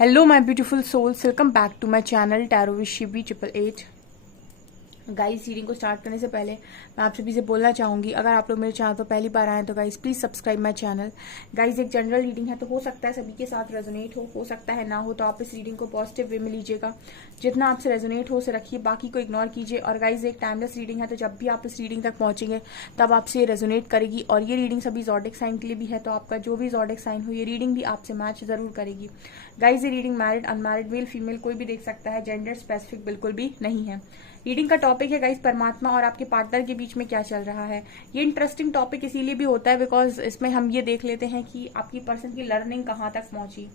Hello, my beautiful souls. Welcome back to my channel Tarot with Shibi 888. Guys, reading को start करने से पहले मैं आप सभी से बोलना चाहूंगी, अगर आप लोग मेरे चैनल पर पहली बार आए तो guys please subscribe my channel. Guys, एक जनरल रीडिंग है तो हो सकता है सभी के साथ रेजोनेट हो सकता है ना हो, तो आप इस रीडिंग को पॉजिटिव वे में लीजिएगा। जितना आपसे रेजोनेट हो उसे रखिए, बाकी को इग्नोर कीजिए। और गाइस, एक टाइमलेस रीडिंग है तो जब भी आप इस रीडिंग तक पहुंचेंगे तब आपसे रेजोनेट करेगी। और ये रीडिंग सभी ज़ोडिक साइन के लिए भी है, तो आपका जो भी ज़ोडिक साइन हो ये रीडिंग भी आपसे मैच जरूर करेगी। गाइस, ये reading married unmarried male female कोई भी देख सकता है, जेंडर स्पेसिफिक बिल्कुल भी नहीं है। रीडिंग का टॉपिक है गाइस परमात्मा और आपके पार्टनर के बीच में क्या चल रहा है। ये इंटरेस्टिंग टॉपिक इसीलिए भी होता है बिकॉज इसमें हम ये देख लेते हैं कि आपकी पर्सन की लर्निंग कहाँ तक पहुंची।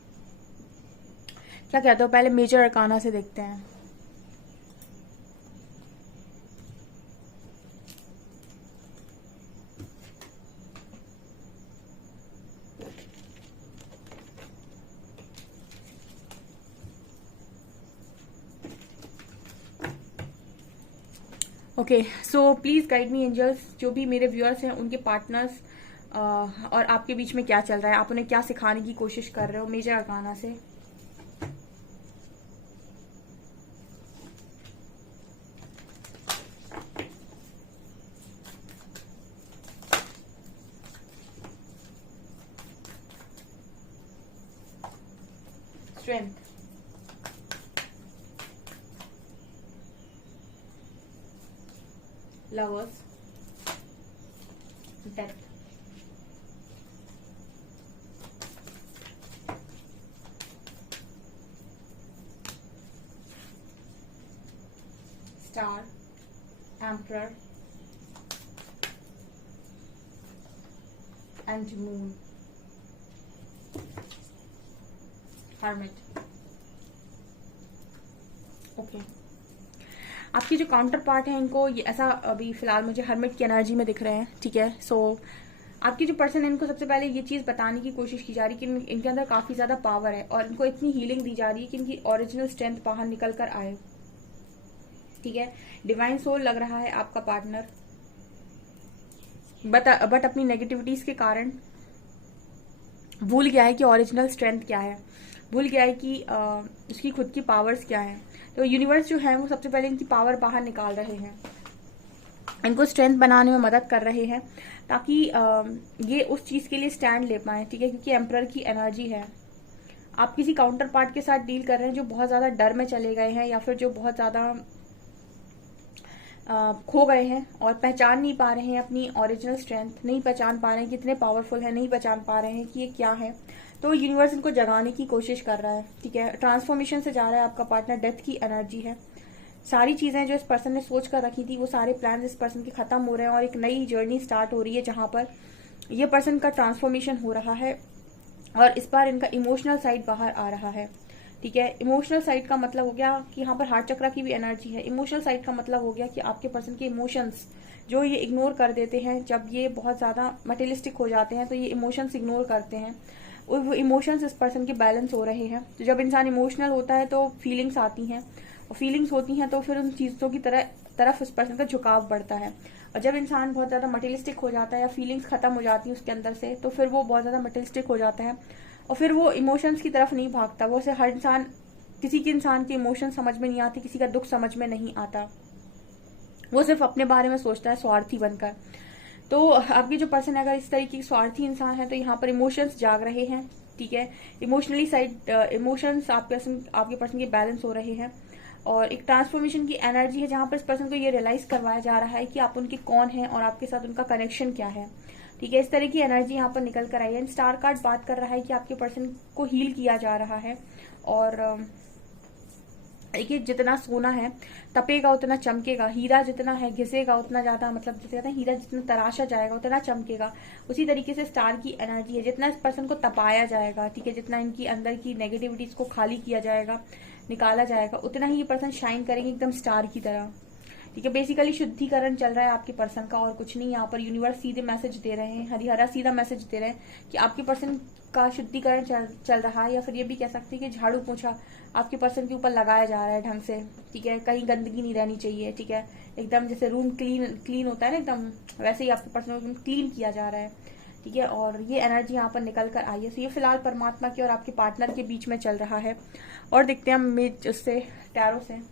क्या कहते हो, पहले मेजर अरकाना से देखते हैं। Okay, so please guide me angels, जो भी मेरे व्यूअर्स हैं उनके पार्टनर्स और आपके बीच में क्या चल रहा है, आप उन्हें क्या सिखाने की कोशिश कर रहे हो मेजर अरकाना से। Strength, lovers, death, star, emperor and moon, hermit. Okay, आपकी जो काउंटर पार्ट है इनको ये ऐसा अभी फिलहाल मुझे हर्मिट की एनर्जी में दिख रहे हैं, ठीक है। सो आपकी जो पर्सन है इनको सबसे पहले ये चीज बताने की कोशिश की जा रही है कि इनके अंदर काफी ज्यादा पावर है और इनको इतनी हीलिंग दी जा रही है कि इनकी ओरिजिनल स्ट्रेंथ बाहर निकल कर आए, ठीक है। डिवाइन सोल लग रहा है आपका पार्टनर, बट अपनी नेगेटिविटीज के कारण भूल गया है कि ओरिजिनल स्ट्रेंथ क्या है, भूल गया है कि उसकी खुद की पावर्स क्या है। तो यूनिवर्स जो है वो सबसे पहले इनकी पावर बाहर निकाल रहे हैं, इनको स्ट्रेंथ बनाने में मदद कर रहे हैं ताकि ये उस चीज के लिए स्टैंड ले पाए, ठीक है। क्योंकि एम्परर की एनर्जी है, आप किसी काउंटर पार्ट के साथ डील कर रहे हैं जो बहुत ज्यादा डर में चले गए हैं या फिर जो बहुत ज्यादा खो गए हैं और पहचान नहीं पा रहे हैं अपनी ओरिजिनल स्ट्रेंथ, नहीं पहचान पा रहे हैं कितने पावरफुल है, नहीं पहचान पा रहे हैं कि ये क्या है। तो यूनिवर्स इनको जगाने की कोशिश कर रहा है, ठीक है। ट्रांसफॉर्मेशन से जा रहा है आपका पार्टनर, डेथ की एनर्जी है। सारी चीजें जो इस पर्सन ने सोच कर रखी थी वो सारे प्लान इस पर्सन के खत्म हो रहे हैं और एक नई जर्नी स्टार्ट हो रही है जहां पर ये पर्सन का ट्रांसफॉर्मेशन हो रहा है और इस बार इनका इमोशनल साइड बाहर आ रहा है, ठीक है। इमोशनल साइड का मतलब हो गया कि यहाँ पर हार्ट चक्र की भी एनर्जी है। इमोशनल साइड का मतलब हो गया कि आपके पर्सन के इमोशंस जो ये इग्नोर कर देते हैं, जब ये बहुत ज्यादा मटेरियलिस्टिक हो जाते हैं तो ये इमोशंस इग्नोर करते हैं और वो इमोशंस इस पर्सन के बैलेंस हो रहे हैं। तो जब इंसान इमोशनल होता है तो फीलिंग्स आती हैं और फीलिंग्स होती हैं तो फिर उन चीजों की तरफ उस पर्सन का झुकाव बढ़ता है। और जब इंसान बहुत ज्यादा मटेरियलिस्टिक हो जाता है या फीलिंग्स खत्म हो जाती है उसके अंदर से, तो फिर वो बहुत ज्यादा मटेरियलिस्टिक हो जाता है और फिर वो इमोशंस की तरफ नहीं भागता। वो से हर इंसान, किसी के इंसान के इमोशन समझ में नहीं आती, किसी का दुख समझ में नहीं आता, वो सिर्फ अपने बारे में सोचता है स्वार्थी बनकर। तो आपकी जो पर्सन अगर इस तरीके की स्वार्थी इंसान है तो यहाँ पर इमोशंस जाग रहे हैं, ठीक है। इमोशनली साइड इमोशंस आपके पर्सन के बैलेंस हो रहे हैं और एक ट्रांसफॉर्मेशन की एनर्जी है जहां पर इस पर्सन को ये रियलाइज करवाया जा रहा है कि आप उनके कौन हैं और आपके साथ उनका कनेक्शन क्या है, ठीक है। इस तरह की एनर्जी यहाँ पर निकल कर आई है। स्टार कार्ड बात कर रहा है कि आपके पर्सन को हील किया जा रहा है और देखिए जितना सोना है तपेगा उतना चमकेगा, हीरा जितना है घिसेगा उतना ज्यादा, मतलब जैसे कहते हैं हीरा जितना तराशा जाएगा उतना चमकेगा। उसी तरीके से स्टार की एनर्जी है, जितना इस पर्सन को तपाया जाएगा, ठीक है, जितना इनकी अंदर की नेगेटिविटीज को खाली किया जाएगा, निकाला जाएगा, उतना ही ये पर्सन शाइन करेंगे एकदम स्टार की तरह, ठीक है। बेसिकली शुद्धिकरण चल रहा है आपके पर्सन का और कुछ नहीं। यहाँ पर यूनिवर्स सीधे मैसेज दे रहे हैं, हरिहरा सीधा मैसेज दे रहे हैं कि आपके पर्सन का शुद्धिकरण चल रहा है, या फिर ये भी कह सकते हैं कि झाड़ू पोछा आपके पर्सन के ऊपर लगाया जा रहा है ढंग से, ठीक है। कहीं गंदगी नहीं रहनी चाहिए, ठीक है। एकदम जैसे रूम क्लीन होता है ना एकदम, वैसे ही आपके पर्सन को क्लीन किया जा रहा है, ठीक है, और ये एनर्जी यहाँ पर निकल कर आई है। तो ये फिलहाल परमात्मा की और आपके पार्टनर के बीच में चल रहा है। और देखते हैं हम उससे टैरो से।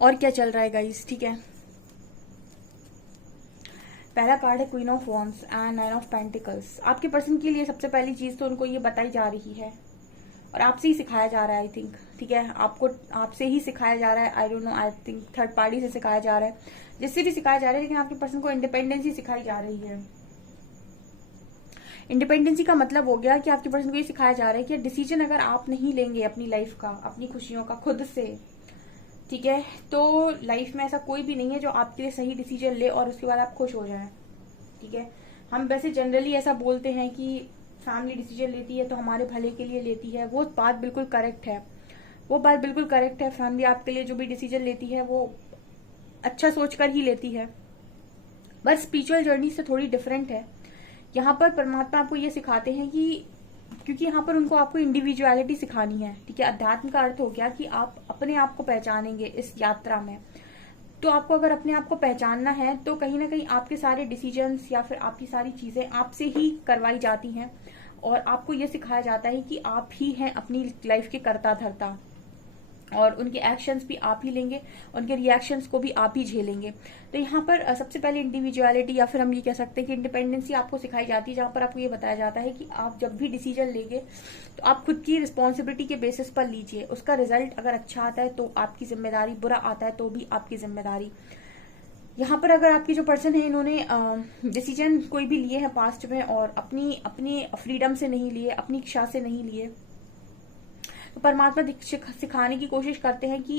और क्या चल रहा है गाइस, ठीक है। पहला कार्ड है queen of wands and nine of pentacles. आपके पर्सन के लिए सबसे पहली चीज तो उनको ये बताई जा रही है और आपसे ही सिखाया जा रहा है, आई थिंक, ठीक है। आपको आपसे ही सिखाया जा रहा है, I don't know, I think third party से सिखाया जा रहा है, जिससे भी सिखाया जा रहा है, लेकिन आपके पर्सन को इंडिपेंडेंसी सिखाई जा रही है। इंडिपेंडेंसी का मतलब हो गया कि आपके पर्सन को ये सिखाया जा रहा है कि डिसीजन अगर आप नहीं लेंगे अपनी लाइफ का, अपनी खुशियों का खुद से, ठीक है, तो लाइफ में ऐसा कोई भी नहीं है जो आपके लिए सही डिसीजन ले और उसके बाद आप खुश हो जाएं, ठीक है। हम वैसे जनरली ऐसा बोलते हैं कि फैमिली डिसीजन लेती है तो हमारे भले के लिए लेती है, वो बात बिल्कुल करेक्ट है, वो बात बिल्कुल करेक्ट है। फैमिली आपके लिए जो भी डिसीजन लेती है वो अच्छा सोचकर ही लेती है, बस स्पिरिचुअल जर्नी से थोड़ी डिफरेंट है। यहाँ पर परमात्मा आपको ये सिखाते हैं कि क्योंकि यहाँ पर उनको आपको इंडिविजुअलिटी सिखानी है, ठीक है। अध्यात्म का अर्थ हो गया कि आप अपने आप को पहचानेंगे इस यात्रा में। तो आपको अगर अपने आप को पहचानना है तो कहीं ना कहीं आपके सारे डिसीजंस या फिर आपकी सारी चीजें आपसे ही करवाई जाती हैं और आपको ये सिखाया जाता है कि आप ही हैं अपनी लाइफ के कर्ता धर्ता, और उनके एक्शंस भी आप ही लेंगे, उनके रिएक्शंस को भी आप ही झेलेंगे। तो यहाँ पर सबसे पहले इंडिविजुअलिटी या फिर हम ये कह सकते हैं कि इंडिपेंडेंसी आपको सिखाई जाती है, जहाँ पर आपको ये बताया जाता है कि आप जब भी डिसीजन लेंगे तो आप खुद की रिस्पॉन्सिबिलिटी के बेसिस पर लीजिए। उसका रिजल्ट अगर अच्छा आता है तो आपकी जिम्मेदारी, बुरा आता है तो भी आपकी जिम्मेदारी। यहाँ पर अगर आपके जो पर्सन है इन्होंने डिसीजन कोई भी लिए हैं पास्ट में और अपनी अपनी फ्रीडम से नहीं लिए, अपनी इच्छा से नहीं लिए, तो परमात्मा सिखाने की कोशिश करते हैं कि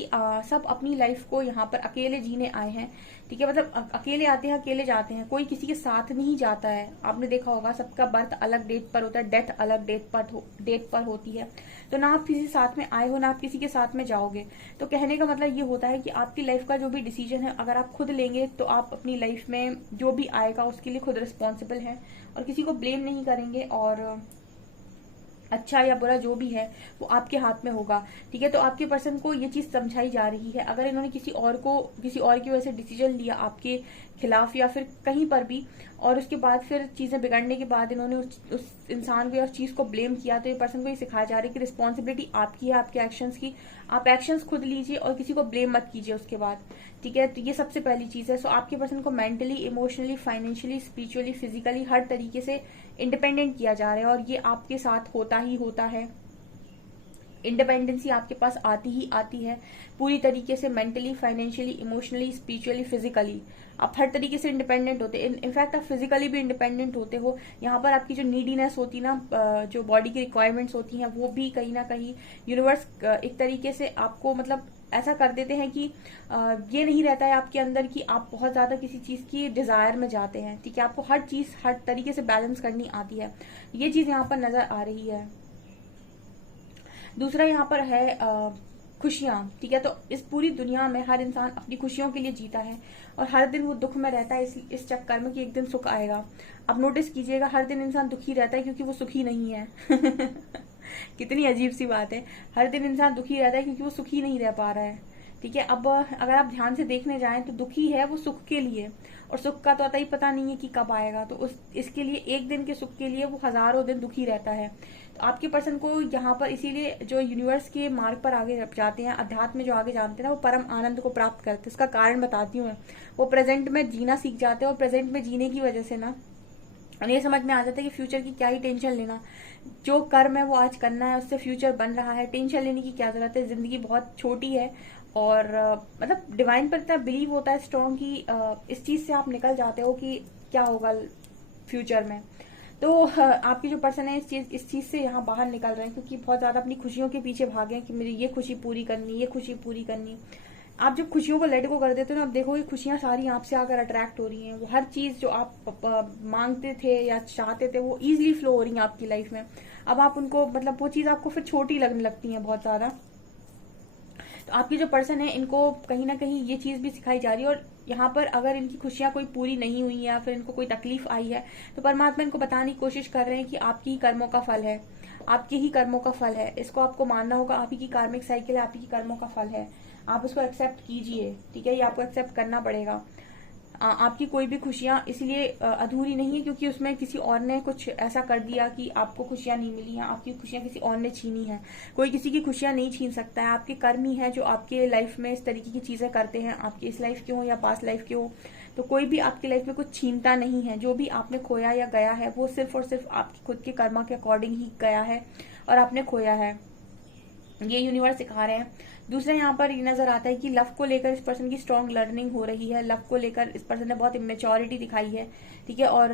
सब अपनी लाइफ को यहाँ पर अकेले जीने आए हैं, ठीक है। मतलब अकेले आते हैं अकेले जाते हैं, कोई किसी के साथ नहीं जाता है। आपने देखा होगा सबका बर्थ अलग डेट पर होता है, डेथ अलग डेट पर होती है। तो ना आप किसी साथ में आए हो ना आप किसी के साथ में जाओगे। तो कहने का मतलब ये होता है कि आपकी लाइफ का जो भी डिसीजन है अगर आप खुद लेंगे तो आप अपनी लाइफ में जो भी आएगा उसके लिए खुद रिस्पॉन्सिबल हैं और किसी को ब्लेम नहीं करेंगे, और अच्छा या बुरा जो भी है वो आपके हाथ में होगा, ठीक है। तो आपके पर्सन को ये चीज समझाई जा रही है, अगर इन्होंने किसी और की वजह से डिसीजन लिया आपके खिलाफ या फिर कहीं पर भी, और उसके बाद फिर चीजें बिगड़ने के बाद इन्होंने उस इंसान को या उस चीज को ब्लेम किया, तो ये पर्सन को ये सिखाया जा रहा है कि रिस्पॉन्सिबिलिटी आपकी है, आपके एक्शंस की। आप एक्शंस खुद लीजिए और किसी को ब्लेम मत कीजिए उसके बाद, ठीक है। तो ये सबसे पहली चीज है। सो आपके पर्सन को mentally, emotionally, financially, spiritually, physically हर तरीके से इंडिपेंडेंट किया जा रहा है और ये आपके साथ होता ही होता है। इंडिपेंडेंसी आपके पास आती ही आती है पूरी तरीके से, mentally, financially, emotionally, spiritually, physically आप हर तरीके से इंडिपेंडेंट होते हैं। इनफैक्ट आप फिजिकली भी इंडिपेंडेंट होते हो। यहाँ पर आपकी जो नीडीनेस होती है ना, जो बॉडी की रिक्वायरमेंट्स होती हैं, वो भी कहीं ना कहीं यूनिवर्स एक तरीके से आपको मतलब ऐसा कर देते हैं कि ये नहीं रहता है आपके अंदर कि आप बहुत ज्यादा किसी चीज की डिजायर में जाते हैं, ठीक है। आपको हर चीज हर तरीके से बैलेंस करनी आती है, ये चीज यहाँ पर नजर आ रही है। दूसरा यहाँ पर है खुशियाँ, ठीक है। तो इस पूरी दुनिया में हर इंसान अपनी खुशियों के लिए जीता है और हर दिन वो दुख में रहता है इस चक्कर में कि एक दिन सुख आएगा। अब नोटिस कीजिएगा, हर दिन इंसान दुखी रहता है क्योंकि वो सुखी नहीं है। कितनी अजीब सी बात है, हर दिन इंसान दुखी रहता है क्योंकि वो सुखी नहीं रह पा रहा है, ठीक है। अब अगर आप ध्यान से देखने जाएं तो दुखी है वो सुख के लिए, और सुख का तो अतः ही पता नहीं है कि कब आएगा। तो इसके लिए एक दिन के सुख के लिए वो हजारों दिन दुखी रहता है। तो आपके पर्सन को यहाँ पर इसीलिए जो यूनिवर्स के मार्ग पर आगे जाते हैं, अध्यात्म में जो आगे जानते हैं ना, वो परम आनंद को प्राप्त करते हैं। इसका कारण बताती हूँ मैं। वो प्रेजेंट में जीना सीख जाते हैं और प्रेजेंट में जीने की वजह से ना ये समझ में आ जाता है कि फ्यूचर की क्या ही टेंशन लेना, जो कर्म है वो आज करना है, उससे फ्यूचर बन रहा है, टेंशन लेने की क्या जरूरत है, जिंदगी बहुत छोटी है। और मतलब डिवाइन पर इतना बिलीव होता है स्ट्रॉन्ग कि इस चीज से आप निकल जाते हो कि क्या होगा फ्यूचर में। तो आपकी जो पर्सन है इस चीज से यहाँ बाहर निकल रहे हैं क्योंकि बहुत ज्यादा अपनी खुशियों के पीछे भागे हैं कि मेरी ये खुशी पूरी करनी, ये खुशी पूरी करनी। आप जब खुशियों को लेट गो कर देते हो ना, आप देखोगे खुशियां सारी आपसे आकर अट्रैक्ट हो रही हैं। वो हर चीज जो आप मांगते थे या चाहते थे वो इजीली फ्लो हो रही है आपकी लाइफ में। अब आप उनको मतलब वो चीज आपको फिर छोटी लगने लगती है बहुत ज्यादा। तो आपकी जो पर्सन है इनको कहीं ना कहीं ये चीज भी सिखाई जा रही है। और यहाँ पर अगर इनकी खुशियां कोई पूरी नहीं हुई या फिर इनको कोई तकलीफ आई है तो परमात्मा इनको बताने की कोशिश कर रहे हैं कि आपकी ही कर्मों का फल है, आपके ही कर्मों का फल है। इसको आपको मानना होगा, आप ही की कार्मिक साइकिल है, आप ही की कर्मों का फल है। आप उसको एक्सेप्ट कीजिए, ठीक है। ये आपको एक्सेप्ट करना पड़ेगा। आपकी कोई भी खुशियां इसलिए अधूरी नहीं है क्योंकि उसमें किसी और ने कुछ ऐसा कर दिया कि आपको खुशियां नहीं मिली हैं। आपकी खुशियां किसी और ने छीनी है। कोई किसी की खुशियां नहीं छीन सकता है। आपके कर्म ही है जो आपके लाइफ में इस तरीके की चीजें करते हैं, आपकी इस लाइफ की हो या पास्ट लाइफ की हो। तो कोई भी आपकी लाइफ में कुछ छीनता नहीं है। जो भी आपने खोया या गया है वो सिर्फ और सिर्फ आपकी खुद के कर्मा के अकॉर्डिंग ही गया है और आपने खोया है। ये यूनिवर्स सिखा रहे हैं। दूसरा यहाँ पर ये नजर आता है कि लव को लेकर इस पर्सन की स्ट्रॉन्ग लर्निंग हो रही है। लव को लेकर इस पर्सन ने बहुत इमेच्योरिटी दिखाई है, ठीक है। और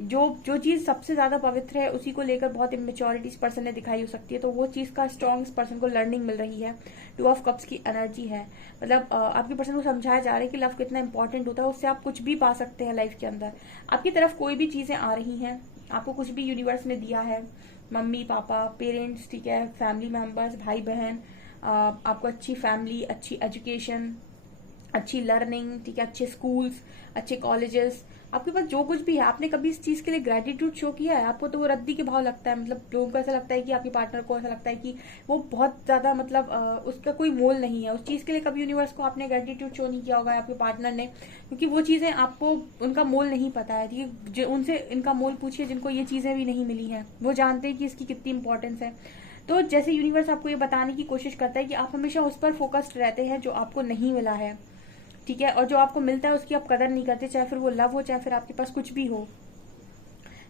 जो चीज सबसे ज्यादा पवित्र है उसी को लेकर बहुत इमेच्योरिटी इस पर्सन ने दिखाई हो सकती है। तो वो चीज का स्ट्रॉन्ग इस पर्सन को लर्निंग मिल रही है। 2 ऑफ कप्स की एनर्जी है, मतलब आपके पर्सन को समझाया जा रहा है कि लव कितना इंपॉर्टेंट होता है। उससे आप कुछ भी पा सकते हैं लाइफ के अंदर। आपकी तरफ कोई भी चीजें आ रही हैं, आपको कुछ भी यूनिवर्स ने दिया है, मम्मी पापा, पेरेंट्स, ठीक है, फैमिली मेंबर्स, भाई बहन, आपको अच्छी फैमिली, अच्छी एजुकेशन, अच्छी लर्निंग, ठीक है, अच्छे स्कूल्स, अच्छे कॉलेजेस, आपके पास जो कुछ भी है, आपने कभी इस चीज के लिए ग्रेटिट्यूड शो किया है? आपको तो वो रद्दी के भाव लगता है। मतलब लोगों को ऐसा लगता है कि आपके पार्टनर को ऐसा लगता है कि वो बहुत ज्यादा मतलब उसका कोई मोल नहीं है। उस चीज के लिए कभी यूनिवर्स को आपने ग्रेटिट्यूड शो नहीं किया होगा आपके पार्टनर ने, क्योंकि वो चीजें आपको उनका मोल नहीं पता है, ठीक है। उनसे इनका मोल पूछिए जिनको ये चीजें भी नहीं मिली हैं, वो जानते हैं कि इसकी कितनी इंपॉर्टेंस है। तो जैसे यूनिवर्स आपको ये बताने की कोशिश करता है कि आप हमेशा उस पर फोकस्ड रहते हैं जो आपको नहीं मिला है, ठीक है। और जो आपको मिलता है उसकी आप कदर नहीं करते, चाहे फिर वो लव हो, चाहे फिर आपके पास कुछ भी हो।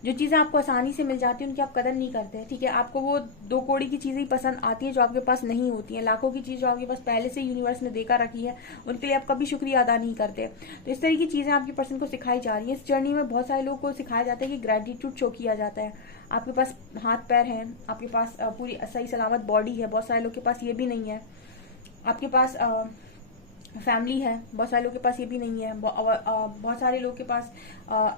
जो चीजें आपको आसानी से मिल जाती है उनकी आप कदर नहीं करते, ठीक है। आपको वो 2 कौड़ी की चीजें ही पसंद आती है जो आपके पास नहीं होती है। लाखों की चीज जो आपके पास पहले से यूनिवर्स ने देकर रखी है उनके लिए आप कभी शुक्रिया अदा नहीं करते। तो इस तरह की चीजें आपके पर्सन को सिखाई जा रही है। इस जर्नी में बहुत सारे लोगों को सिखाया जाता है कि ग्रेटिट्यूड शो किया जाता है। आपके पास हाथ पैर है, आपके पास पूरी सही सलामत बॉडी है, बहुत सारे लोग के पास ये भी नहीं है। आपके पास फैमिली है, बहुत सारे लोगों के पास ये भी नहीं है। बहुत सारे लोगों के पास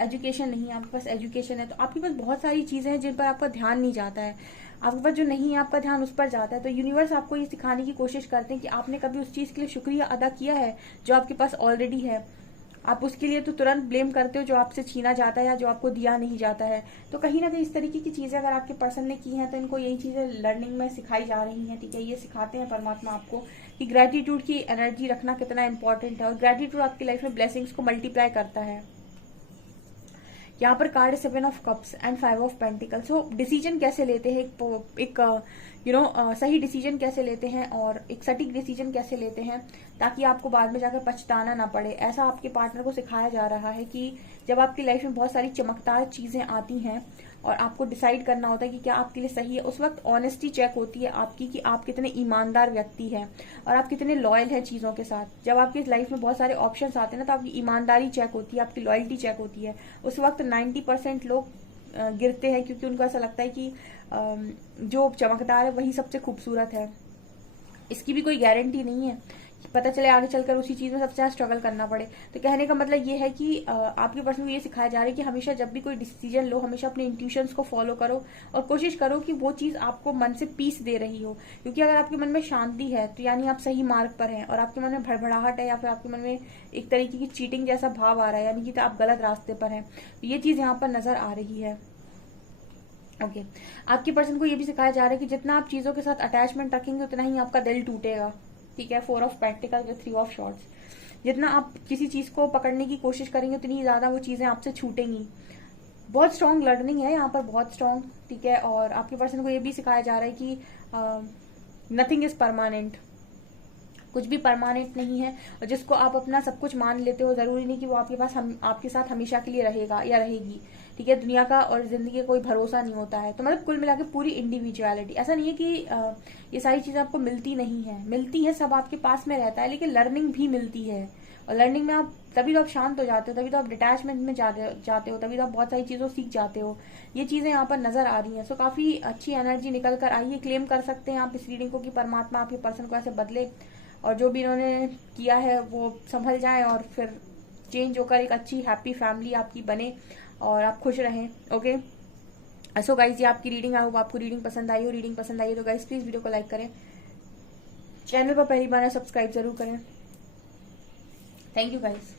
एजुकेशन नहीं है, आपके पास एजुकेशन है। तो आपके पास बहुत सारी चीजें हैं जिन पर आपका ध्यान नहीं जाता है। आपके पास जो नहीं है आपका ध्यान उस पर जाता है। तो यूनिवर्स आपको ये सिखाने की कोशिश करते हैं कि आपने कभी उस चीज के लिए शुक्रिया अदा किया है जो आपके पास ऑलरेडी है। आप उसके लिए तो तुरंत ब्लेम करते हो जो आपसे छीना जाता है या जो आपको दिया नहीं जाता है। तो कहीं ना कहीं इस तरीके की चीजें अगर आपके पर्सन ने की हैं तो इनको यही चीजें लर्निंग में सिखाई जा रही हैं, ठीक है। ये सिखाते हैं परमात्मा आपको कि ग्रेटिट्यूड की एनर्जी रखना कितना इंपॉर्टेंट है और ग्रेटिट्यूड आपकी लाइफ में ब्लेसिंग्स को मल्टीप्लाई करता है। यहाँ पर card 7 of cups and 5 of pentacles. तो डिसीजन कैसे लेते हैं, एक सही डिसीजन कैसे लेते हैं और एक सटीक डिसीजन कैसे लेते हैं ताकि आपको बाद में जाकर पछताना ना पड़े। ऐसा आपके पार्टनर को सिखाया जा रहा है कि जब आपकी लाइफ में बहुत सारी चमकदार चीजें आती हैं और आपको डिसाइड करना होता है कि क्या आपके लिए सही है, उस वक्त ऑनेस्टी चेक होती है आपकी कि आप कितने ईमानदार व्यक्ति हैं और आप कितने लॉयल हैं चीजों के साथ। जब आपकी लाइफ में बहुत सारे ऑप्शंस आते हैं ना तो आपकी ईमानदारी चेक होती है, आपकी लॉयल्टी चेक होती है। उस वक्त 90% लोग गिरते हैं क्योंकि उनको ऐसा लगता है कि जो चमकदार है वही सबसे खूबसूरत है। इसकी भी कोई गारंटी नहीं है पता चले आगे चलकर उसी चीज में सबसे ज्यादा स्ट्रगल करना पड़े। तो कहने का मतलब ये है कि आपके पर्सन को ये सिखाया जा रहा है कि हमेशा जब भी कोई डिसीजन लो, हमेशा अपने इंट्यूशंस को फॉलो करो और कोशिश करो कि वो चीज आपको मन से पीस दे रही हो। क्योंकि अगर आपके मन में शांति है तो यानी आप सही मार्ग पर हैं, और आपके मन में भड़बड़ाहट है या फिर आपके मन में एक तरीके की चीटिंग जैसा भाव आ रहा है, यानी कि आप गलत रास्ते पर हैं। तो ये चीज यहाँ पर नजर आ रही है। ओके आपके पर्सन को ये भी सिखाया जा रहा है कि जितना आप चीजों के साथ अटैचमेंट रखेंगे उतना ही आपका दिल टूटेगा। ठीक है, 4 of pentacle with 3 of shorts. जितना आप किसी चीज को पकड़ने की कोशिश करेंगे उतनी ज्यादा वो चीजें आपसे छूटेंगी। बहुत स्ट्रॉन्ग लर्निंग है यहाँ पर, बहुत स्ट्रॉन्ग। ठीक है, और आपके पर्सन को ये भी सिखाया जा रहा है कि नथिंग इज परमानेंट, कुछ भी परमानेंट नहीं है। और जिसको आप अपना सब कुछ मान लेते हो, जरूरी नहीं कि वो आपके पास आपके साथ हमेशा के लिए रहेगा या रहेगी। ठीक है, दुनिया का और जिंदगी का कोई भरोसा नहीं होता है। तो मतलब कुल मिला के पूरी इंडिविजुअलिटी, ऐसा नहीं है कि ये सारी चीजें आपको मिलती नहीं है, मिलती है, सब आपके पास में रहता है, लेकिन लर्निंग भी मिलती है। और लर्निंग में आप तभी तो आप शांत हो जाते हो, तभी तो आप डिटैचमेंट में जाते हो, तभी तो आप बहुत सारी चीजों सीख जाते हो। ये चीजें यहाँ पर नजर आ रही हैं। सो काफी अच्छी एनर्जी निकल कर आई है। क्लेम कर सकते हैं आप इस रीडिंग को कि परमात्मा आपके पर्सन को ऐसे बदले, और जो भी इन्होंने किया है वो संभल जाए, और फिर चेंज होकर एक अच्छी हैप्पी फैमिली आपकी बने और आप खुश रहें। ओके सो गाइज, ये आपकी रीडिंग आई होप आपको रीडिंग पसंद आई हो। रीडिंग पसंद आई हो तो गाइज प्लीज वीडियो को लाइक करें, चैनल पर पहली बार सब्सक्राइब जरूर करें। Thank you guys.